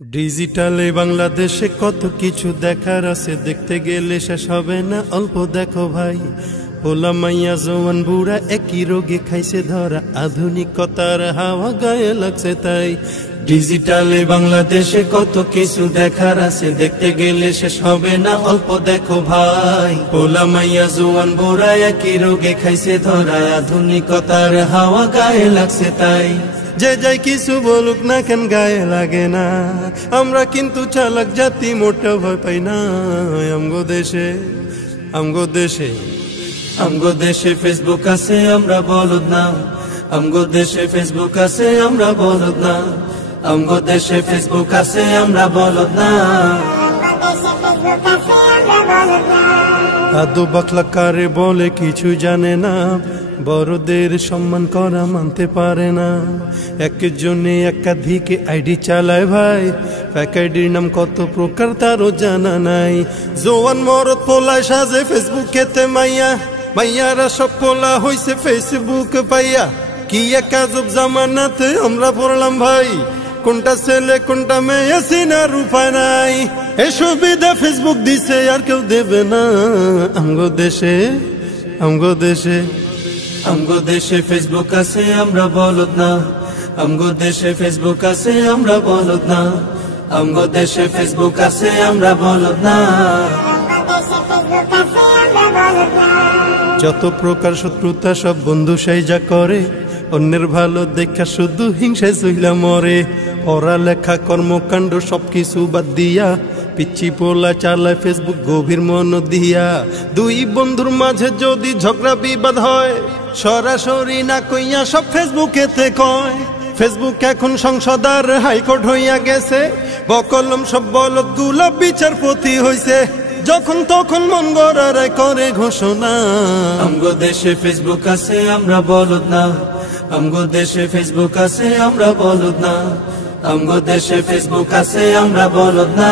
ডিজিটালে বাংলাদেশে কত কিছু দেখার আছে, দেখতে গেলে শেষ হবে না। অল্প দেখো ভাই, পোলা মাইয়া জওয়ান বুড়া একই রোগে খাইছে ধরা, আধুনিকতার হাওয়া গায়ে লাগছে তাই। ডিজিটালে বাংলাদেশে কত কিছু দেখার আছে, দেখতে গেলে শেষ হবে না। অল্প দেখো ভাই, পোলা মাইয়া জওয়ান বুড়া একই রোগে খাইছে ধরা, আধুনিকতার হাওয়া গায়ে লাগছে তাই। যে যাই কিছু বলুক না কেন গায়ে লাগে না, আমরা কিন্তু চালাক জাতি, মোটা ভয় পাই না। আমগো দেশে আমগো দেশে আমগো দেশে ফেসবুক আছে, আমরা বলদ না। আমগো দেশে ফেসবুক আছে, আমরা বলদ না। আমগো দেশে ফেসবুক আছে, আমরা বলদ না। আদো বাকলা কারে বলে কিছু জানে না, বড়দের সম্মান করা মানতে পারে না। একজনে একাধিক আইডি চালায় ভাই, এক আইডির নাম কত প্রকার তারও জানা নাই। জোয়ান মরদ পোলায় সাজে ফেসবুকেতে মাইয়া, মাইয়ারা সব পোলা হইছে ফেসবুক পাইয়া। কি এক আজব জামানাতে আমরা পড়লাম ভাই, কোনটা ছেলে কোনটা মেয়ে চিনার উপায় নাই। এ সুবিধা ফেসবুক দিছে আর কেউ দেবে না। আমগো দেশে আমগো দেশে আমগো দেশে ফেসবুক আছে, আমরা বলদ না। আমগো দেশে ফেসবুক আছে, আমরা বলদ না। আমগো দেশে ফেসবুক আছে, আমরা বলদ না। যত প্রকার শত্রুতা সব বন্ধু সেই যা করে, অন্যের ভালো দেখা শুধু হিংসায় চইলা মরে। পড়ালেখা কর্মকাণ্ড সবকিছু বাদ দিয়া, পিচ্ছি পোলা চালায় ফেসবুক গভীর মন দিয়া। দুই বন্ধুর মাঝে যদি ঝগড়া বিবাদ হয়, সরাসরি না কইয়া সব ফেসবুকেতে কয়। ফেসবুক এখন সংসদ আর হাইকোর্ট হইয়া গেছে, বকলম সব বলদ গুলা বিচারপতি হইছে। যখন তখন মন গড়ায় করে ঘোষণা। আমগো দেশে ফেসবুক আছে, আমরা বলদ না। আমগো দেশে ফেসবুক আছে, আমরা বলদ না। আমগো দেশে ফেসবুক আছে, আমরা বলদ না।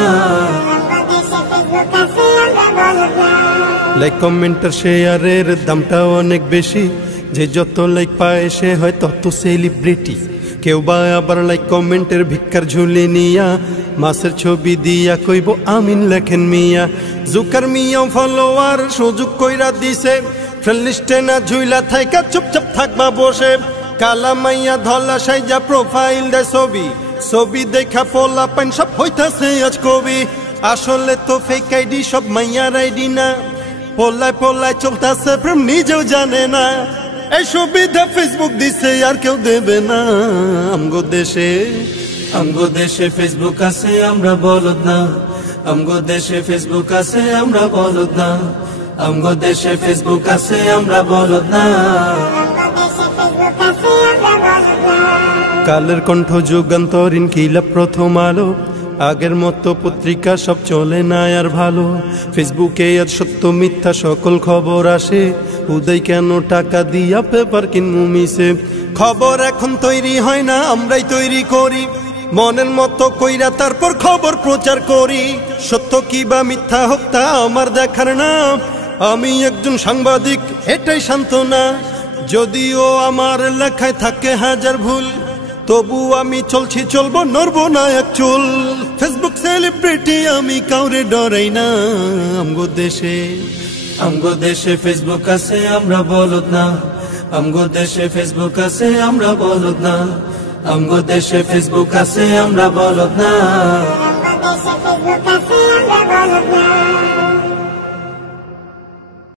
লাইক কমেন্টার শেয়ারের দামটা অনেক বেশি, যে যত লাইক পায় সে হয় তত সেলিব্রিটি। কেউ বা আবার লাইক কমেন্টের ভিক্ষার ঝুলি নিয়া, মাছের ছবি দিয়া কইব আমিন লেখেন মিয়া। জুকার মিয়া ফলোয়ার সুযোগ কইরা দিছে, ফ্রেন্ড লিস্টে না ঝুইলা থাইকা চুপচাপ থাকবা বসে। কালা মাইয়া ধলা সাইজা প্রোফাইল দে ছবি, ছবি দেখা পোলা পাইন সব হইতাছে আজ কবি। আসলে তো ফেক আইডি সব মাইয়ার আইডি না, পোলায় পোলায় চলতাছে প্রেম নিজেও জানে না। এই সুবিধা ফেসবুক দিছে আর কেউ দেবে না। আমগো দেশে আমগো দেশে ফেসবুক আছে, আমরা বলদ না। আমগো দেশে ফেসবুক আছে, আমরা বলদ না। আমগো দেশে ফেসবুক আছে, আমরা বলদ না। কালের কণ্ঠ যুগান্তরীণ কিলা প্রথম আলো, আগের মতো পত্রিকা সব চলে না আর ভালো। ফেসবুকে আজ সত্য মিথ্যা সকল খবর আসে, উদয় কেন টাকা দিয়া পেপার কিনমু মিশে। খবর এখন তৈরি হয় না, আমরাই তৈরি করি মনের মতো কইরা, তারপর খবর প্রচার করি। সত্য কি বা মিথ্যা হোক তা আমার দেখার না, আমি একজন সাংবাদিক এটাই সান্ত্বনা। যদিও আমার লেখায় থাকে হাজার ভুল, তবু আমি চলছি চলবো, নড়বো না এক চুল। ফেসবুক সেলিব্রিটি আমি কাউরে ডরাই না। আমগো দেশে আমগো দেশে ফেসবুক আছে, আমরা বলদ না। আমগো দেশে ফেসবুক আছে, আমরা বলদ না। আমগো দেশে ফেসবুক আছে, আমরা বলদ না।